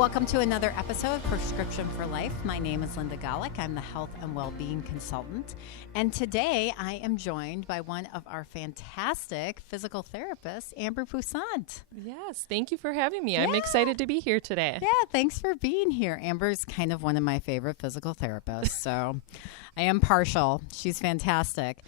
welcome to another episode of Prescription for Life. My name is Linda Golick. I'm the Health and Wellbeing Consultant. And today I am joined by one of our fantastic physical therapists, Amber Puissant. Yes, thank you for having me. I'm excited to be here today. Yeah, thanks for being here. Amber's kind of one of my favorite physical therapists, so I am partial. She's fantastic.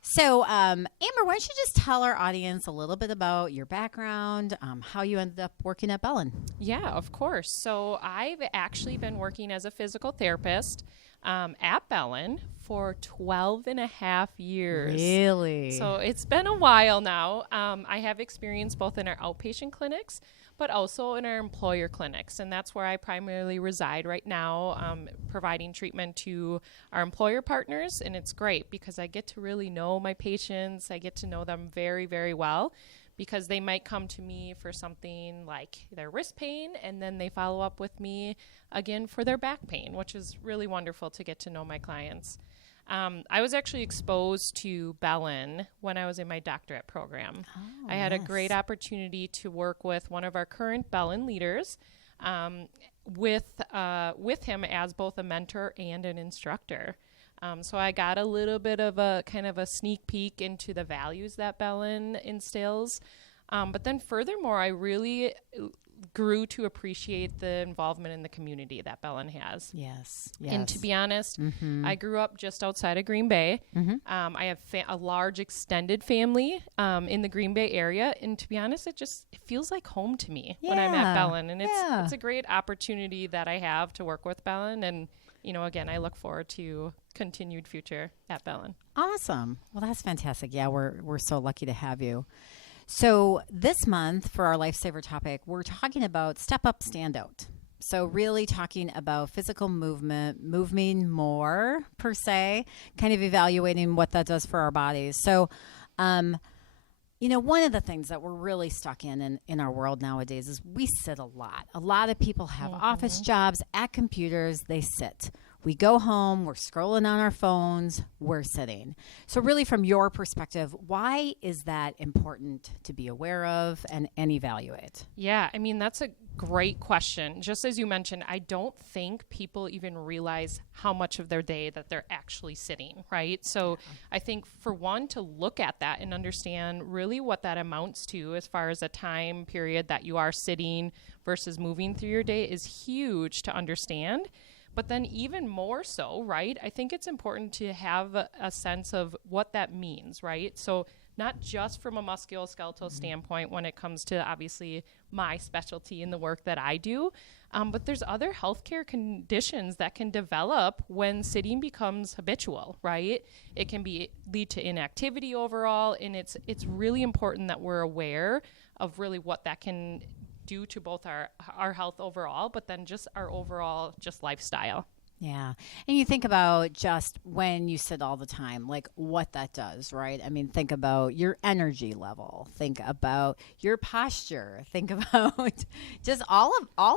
So, Amber, why don't you just tell our audience a little bit about your background, how you ended up working at Bellin? Yeah, of course. So I've actually been working as a physical therapist at Bellin for 12 and a half years. Really? So it's been a while now. I have experience both in our outpatient clinics, but also in our employer clinics. And that's where I primarily reside right now, providing treatment to our employer partners. And it's great because I get to really know my patients. I get to know them very, very well because they might come to me for something like their wrist pain, and then they follow up with me again for their back pain, which is really wonderful to get to know my clients. I was actually exposed to Bellin when I was in my doctorate program. I had a great opportunity to work with one of our current Bellin leaders with him as both a mentor and an instructor. So I got a little bit of a kind of a sneak peek into the values that Bellin instills. But then furthermore, I really grew to appreciate the involvement in the community that Bellin has. Yes. And to be honest, I grew up just outside of Green Bay. I have a large extended family in the Green Bay area. And to be honest, it feels like home to me when I'm at Bellin. And it's a great opportunity that I have to work with Bellin. And, you know, again, I look forward to continued future at Bellin. Awesome. Well, that's fantastic. Yeah, we're so lucky to have you. So this month for our Lifesaver topic, we're talking about step up, stand out. So really talking about physical movement, moving more per se, kind of evaluating what that does for our bodies. So, you know, one of the things that we're really stuck in our world nowadays is we sit a lot. A lot of people have office jobs at computers, they sit. We go home, we're scrolling on our phones, we're sitting. So really from your perspective, why is that important to be aware of and evaluate? Yeah, I mean, that's a great question. Just as you mentioned, I don't think people even realize how much of their day that they're actually sitting, right? So I think for one, to look at that and understand really what that amounts to as far as a time period that you are sitting versus moving through your day is huge to understand. But then even more so, right, I think it's important to have a sense of what that means, right? So not just from a musculoskeletal standpoint when it comes to obviously my specialty in the work that I do, but there's other healthcare conditions that can develop when sitting becomes habitual, right? It can lead to inactivity overall, and it's really important that we're aware of really what that can due to both our health overall, but then just our overall just lifestyle. Yeah. And you think about just when you sit all the time, like what that does, right? I mean, think about your energy level, think about your posture, think about just all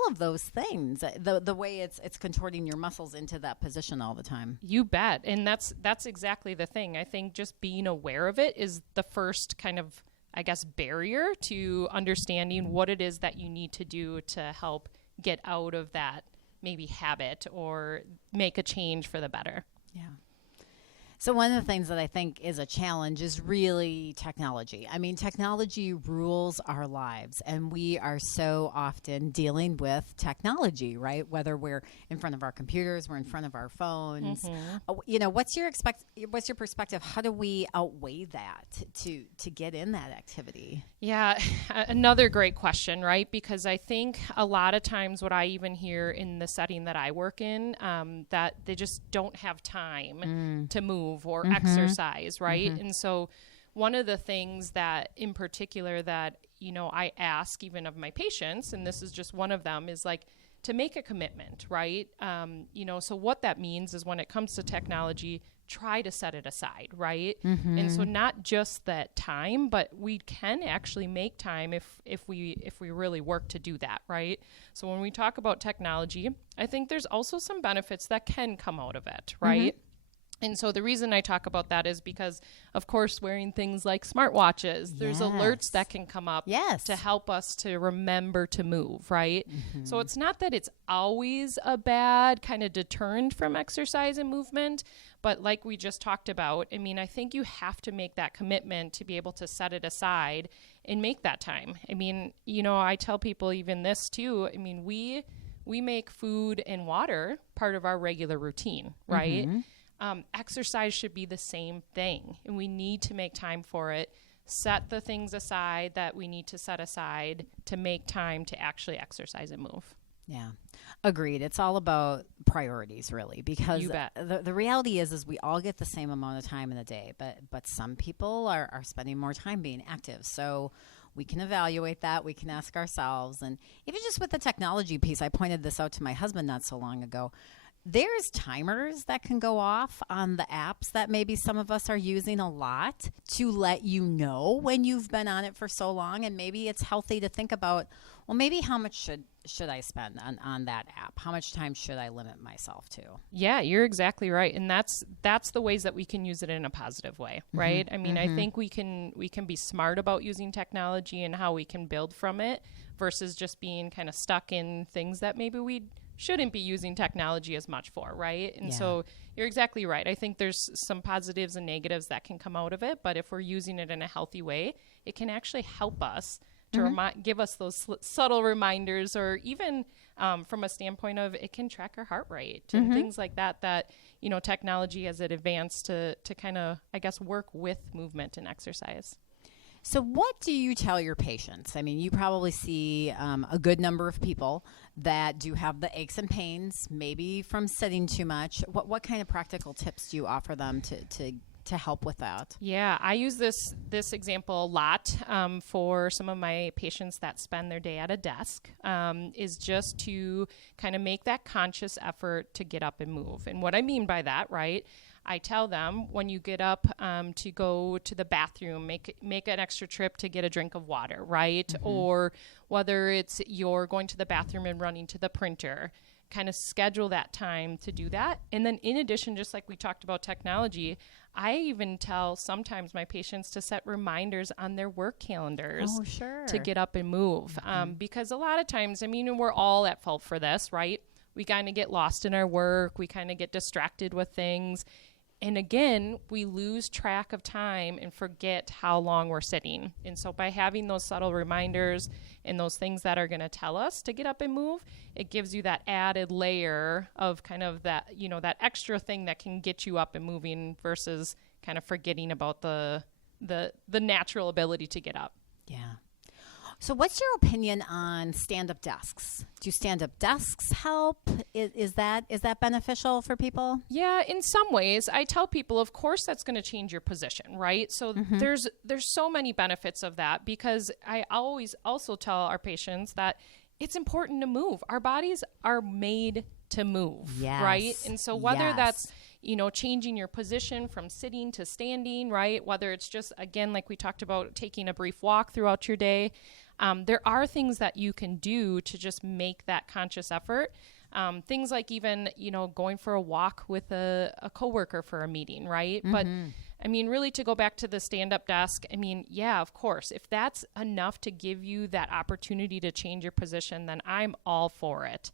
of those things, the way it's contorting your muscles into that position all the time. You bet. And that's exactly the thing. I think just being aware of it is the first kind of, I guess, barrier to understanding what it is that you need to do to help get out of that maybe habit or make a change for the better. Yeah. So one of the things that I think is a challenge is really technology. I mean, technology rules our lives, and we are so often dealing with technology, right? Whether we're in front of our computers, we're in front of our phones. You know, what's your perspective? How do we outweigh that to get in that activity? Yeah, another great question, right? Because I think a lot of times what I even hear in the setting that I work in, that they just don't have time to move or exercise, right? And so one of the things that in particular that, you know, I ask even of my patients, and this is just one of them, is like to make a commitment, right? You know, so what that means is when it comes to technology, try to set it aside, right? And so not just that time, but we can actually make time if we really work to do that, right? So when we talk about technology, I think there's also some benefits that can come out of it, right? And so the reason I talk about that is because, of course, wearing things like smartwatches, there's alerts that can come up to help us to remember to move, right? So it's not that it's always a bad kind of deterrent from exercise and movement, but like we just talked about, I mean, I think you have to make that commitment to be able to set it aside and make that time. I mean, you know, I tell people even this too. I mean, we make food and water part of our regular routine, right? Exercise should be the same thing, and we need to make time for it. Set the things aside that we need to set aside to make time to actually exercise and move. Yeah, agreed. It's all about priorities, really, because the reality is we all get the same amount of time in a day, but some people are spending more time being active. So we can evaluate that. We can ask ourselves, and even just with the technology piece, I pointed this out to my husband not so long ago. There's timers that can go off on the apps that maybe some of us are using a lot to let you know when you've been on it for so long. And maybe it's healthy to think about, well, maybe how much should I spend on that app? How much time should I limit myself to? Yeah, you're exactly right. And that's the ways that we can use it in a positive way, right? I mean, I think we can be smart about using technology and how we can build from it versus just being kind of stuck in things that maybe we shouldn't be using technology as much for, right? And so you're exactly right. I think there's some positives and negatives that can come out of it, but if we're using it in a healthy way, it can actually help us to give us those subtle reminders, or even from a standpoint of it can track our heart rate and things like that, you know, technology as it advanced to kind of, I guess, work with movement and exercise. So what do you tell your patients? I mean, you probably see a good number of people that do have the aches and pains, maybe from sitting too much. What kind of practical tips do you offer them to help with that? Yeah, I use this example a lot for some of my patients that spend their day at a desk, is just to kind of make that conscious effort to get up and move. And what I mean by that, right, I tell them when you get up to go to the bathroom, make an extra trip to get a drink of water, right? Or whether it's you're going to the bathroom and running to the printer, kind of schedule that time to do that. And then in addition, just like we talked about technology, I even tell sometimes my patients to set reminders on their work calendars to get up and move. Because a lot of times, I mean, we're all at fault for this, right? We kind of get lost in our work. We kind of get distracted with things. And again, we lose track of time and forget how long we're sitting. And so by having those subtle reminders and those things that are going to tell us to get up and move, it gives you that added layer of kind of that, you know, that extra thing that can get you up and moving versus kind of forgetting about the natural ability to get up. Yeah. So what's your opinion on stand-up desks? Do stand-up desks help? Is that beneficial for people? Yeah, in some ways. I tell people, of course, that's going to change your position, right? So there's so many benefits of that, because I always also tell our patients that it's important to move. Our bodies are made to move, right? And so whether that's, you know, changing your position from sitting to standing, right? Whether it's just, again, like we talked about, taking a brief walk throughout your day, there are things that you can do to just make that conscious effort. Things like even, you know, going for a walk with a coworker for a meeting, right? But I mean, really to go back to the stand-up desk, I mean, yeah, of course, if that's enough to give you that opportunity to change your position, then I'm all for it.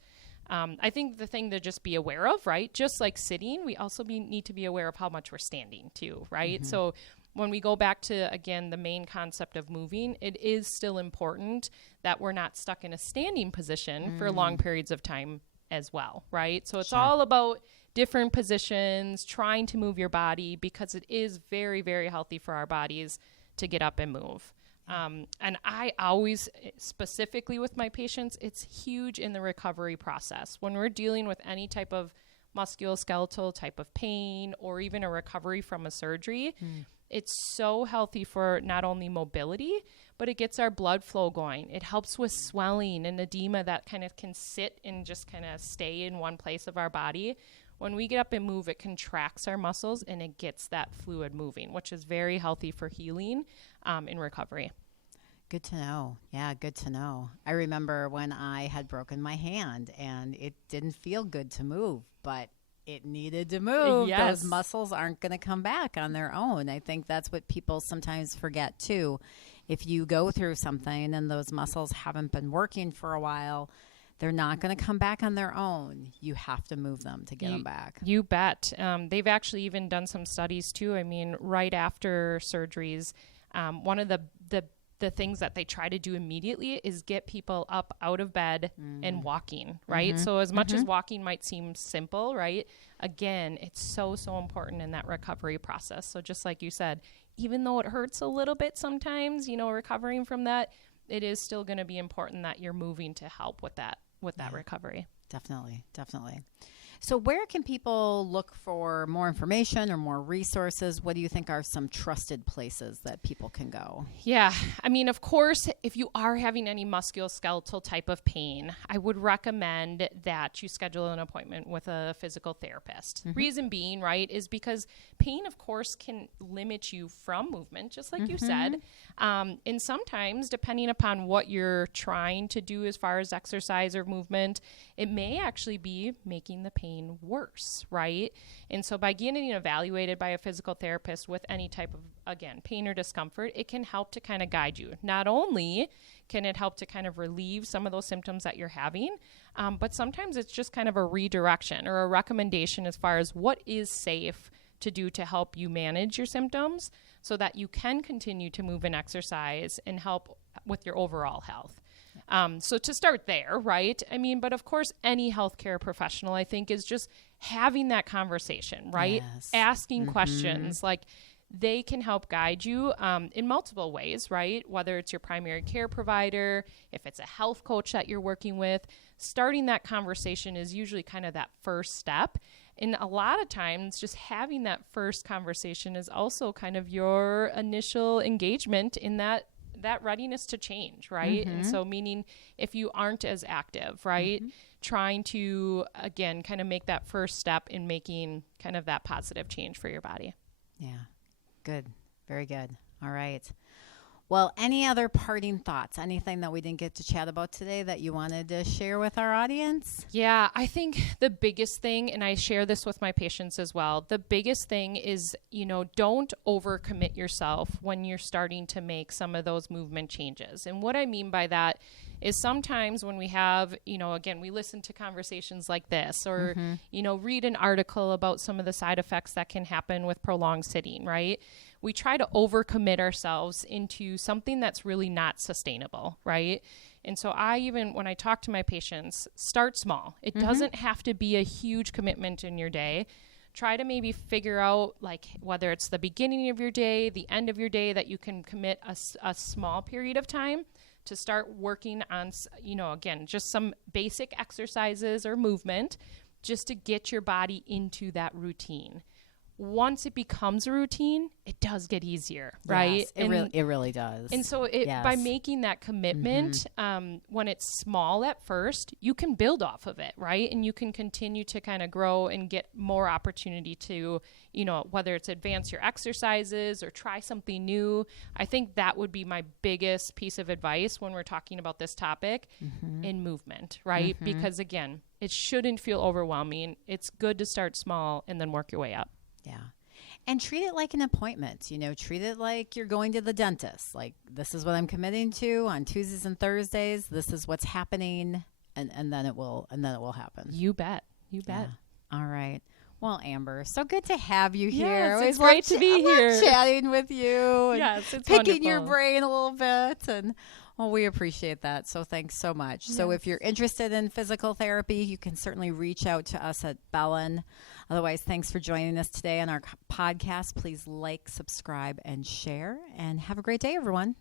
I think the thing to just be aware of, right? Just like sitting, we also need to be aware of how much we're standing too, right? So when we go back to, again, the main concept of moving, it is still important that we're not stuck in a standing position for long periods of time as well, right? So it's all about different positions, trying to move your body, because it is very, very healthy for our bodies to get up and move. And I always, specifically with my patients, it's huge in the recovery process. When we're dealing with any type of musculoskeletal type of pain or even a recovery from a surgery, it's so healthy for not only mobility, but it gets our blood flow going. It helps with swelling and edema that kind of can sit and just kind of stay in one place of our body. When we get up and move, it contracts our muscles and it gets that fluid moving, which is very healthy for healing in recovery. Good to know. Yeah, good to know. I remember when I had broken my hand and it didn't feel good to move, but it needed to move. Yes. Those muscles aren't going to come back on their own. I think that's what people sometimes forget too. If you go through something and those muscles haven't been working for a while, they're not going to come back on their own. You have to move them to get them back. You bet. They've actually even done some studies too. I mean, right after surgeries, one of the things that they try to do immediately is get people up out of bed and walking, right? Mm-hmm. So as much as walking might seem simple, right? Again, it's so important in that recovery process. So just like you said, even though it hurts a little bit sometimes, recovering from that, it is still going to be important that you're moving to help with that recovery. Definitely. So where can people look for more information or more resources? What do you think are some trusted places that people can go? Yeah. I mean, of course, if you are having any musculoskeletal type of pain, I would recommend that you schedule an appointment with a physical therapist. Mm-hmm. Reason being, right, is because pain, of course, can limit you from movement, just like you said. And sometimes, depending upon what you're trying to do as far as exercise or movement, it may actually be making the pain worse, right? And so by getting evaluated by a physical therapist with any type of, again, pain or discomfort, it can help to kind of guide you. Not only can it help to kind of relieve some of those symptoms that you're having, but sometimes it's just kind of a redirection or a recommendation as far as what is safe to do to help you manage your symptoms so that you can continue to move and exercise and help with your overall health. So to start there, right? I mean, but of course, any healthcare professional, I think, is just having that conversation, right? Yes. Asking questions, like they can help guide you in multiple ways, right? Whether it's your primary care provider, if it's a health coach that you're working with, starting that conversation is usually kind of that first step. And a lot of times, just having that first conversation is also kind of your initial engagement in that readiness to change, right? And so meaning if you aren't as active, right, trying to, again, kind of make that first step in making kind of that positive change for your body. Yeah. Good. Very good. All right. Well, any other parting thoughts? Anything that we didn't get to chat about today that you wanted to share with our audience? Yeah, I think the biggest thing, and I share this with my patients as well, the biggest thing is, don't overcommit yourself when you're starting to make some of those movement changes. And what I mean by that is sometimes when we have, again, we listen to conversations like this or, read an article about some of the side effects that can happen with prolonged sitting, right? We try to overcommit ourselves into something that's really not sustainable, right? And so when I talk to my patients, start small. It doesn't have to be a huge commitment in your day. Try to maybe figure out, like, whether it's the beginning of your day, the end of your day, that you can commit a small period of time to start working on, again, just some basic exercises or movement just to get your body into that routine. Once it becomes a routine, it does get easier, right? Yes, it really does. And so by making that commitment, when it's small at first, you can build off of it, right? And you can continue to kind of grow and get more opportunity to, whether it's advance your exercises or try something new. I think that would be my biggest piece of advice when we're talking about this topic in movement, right? Because again, it shouldn't feel overwhelming. It's good to start small and then work your way up. Yeah. And treat it like an appointment, treat it like you're going to the dentist. Like, this is what I'm committing to on Tuesdays and Thursdays. This is what's happening. And then it will happen. You bet. Yeah. All right. Well, Amber, so good to have you here. Yes, it's great to be here. Love chatting with you. And yes, it's picking wonderful. your brain a little bit. And we appreciate that. So thanks so much. Yes. So if you're interested in physical therapy, you can certainly reach out to us at Bellin. Otherwise, thanks for joining us today on our podcast. Please like, subscribe, and share. And have a great day, everyone.